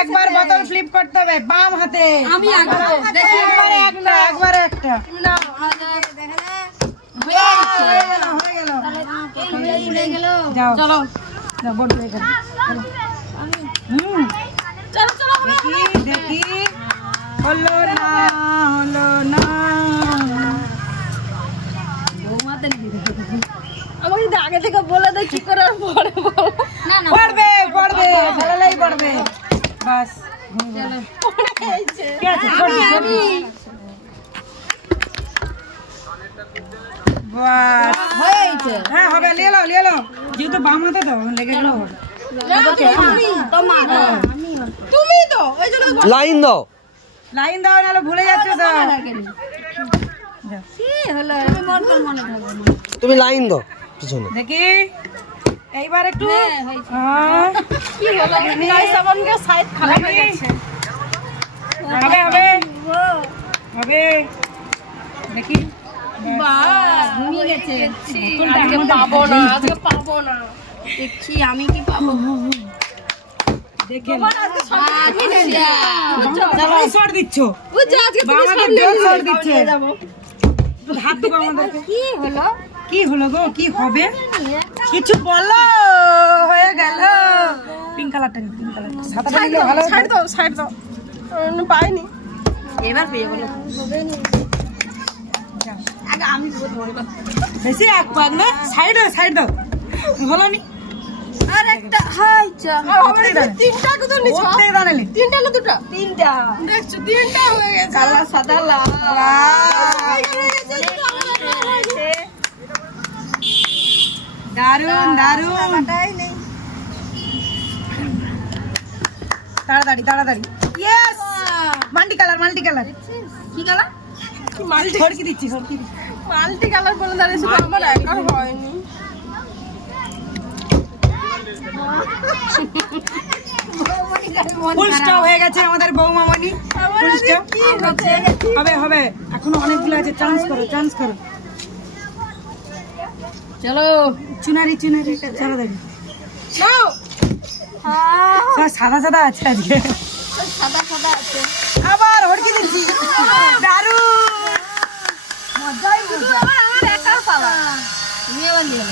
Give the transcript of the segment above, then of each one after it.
একবার বোতল ফ্লিপ করতে হবে বাম হাতে। আমি আঁকবো দেখি একবার একটা না হয়ে গেল হয়ে গেল। এই উড়ে গেল যাও চলো যাও বোর্ড হয়ে গেল। হুম চলো চলো দেখি দেখি হলো না হলো না। বৌমাতে আমাকে যদি আগে থেকে বলে দেয় কি করে আর পরে বলো না না পড়বে পড়বে ভালোই পড়বে বাস। চলো কি আছে ছোট আমি বাস হয়েছে হ্যাঁ হবে নিয়ে নাও যেহেতু বাম হাতে তো লেগে গেল হবে। তুমি তো ওই জন্য লাইন দাও। লাইন দাও নাহলে ভুলে যাচ্ছে তো। কি হলো আমি মন করে মনে থাকবে না তুমি লাইন দাও পিছনে। দেখি এইবার একটু হ্যাঁ, হয়েছে। কি হলো গাইস আমাকে সাইড খারাপ হয়ে গেছে হবে হবে হবে দেখি বাহ ঘুমিয়ে গেছে আজকে পাবো না দেখি আমি কি পাবো দেখে চলো শর্ট দিচ্ছ বুঝছো আজকে তুমি বাবাকে সামনে জোর নিয়ে শর্ট দিচ্ছে যাবো একটু হাত দিবো আমাদেরকে। কি হলো কি হলো গো কি হবে কিছু বলো হয়ে গেল। পিঙ্ক কালারটা পিঙ্ক কালারটা সাদাটা নিলে ভালো হতো। সাইড দাও পাইনি এবার পেয়ে বলো আগে আমি বলবো বেশি এক পাক না সাইড দাও হলো নি আর একটা হাই চা উঠতেই দাঁড়ালে। তিনটা কত নিছো উঠতেই দাঁড়ালে। তিনটা না দুটো তিনটা দেখছো তিনটা হয়ে গেছে কালা সাদা লাল দারুন দারুন তাড়াতাড়ি ইয়েস মাল্টি কালার কি কালার সরকি দিচ্ছি মাল্টি কালার বলে দাঁড়িয়েছে তো আমার একা হয়নি ফুল স্টপ হয়ে গেছে আমাদের বৌমামণি ফুল স্টপ কি হচ্ছে হবে এখনো অনেকগুলো আছে চান্স করো চলো চুনারি তাড়াতাড়ি নাও সব সাদা আছে আজকে সাদা সাদা আছে আবার হড়কি দিচ্ছি দারুন শুধু আমার একা পাওয়া তুমি আবার নিয়ে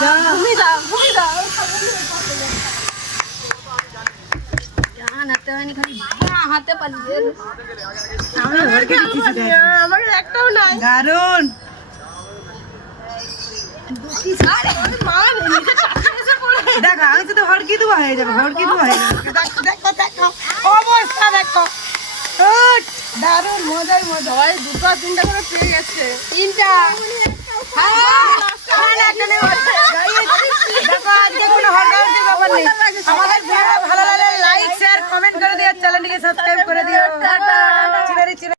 যা তুমি দাও জান হাতে হয়নি খালি হাতে পালিয়ে আমি হড়কি দিচ্ছি আমার একটাও নাই দারুন আরে মা নিজে টাকা এসে পড়ে দেখো আমি তো হড়কি দেওয়া হয়ে যাবে দেখো অবস্থা দেখো উঠ, দারুন মজাই মজা সবাই দুটো তিনটা করে পেয়ে গেছে তিনটা দেখো আজকে কোনো হড়কার ব্যাপার নেই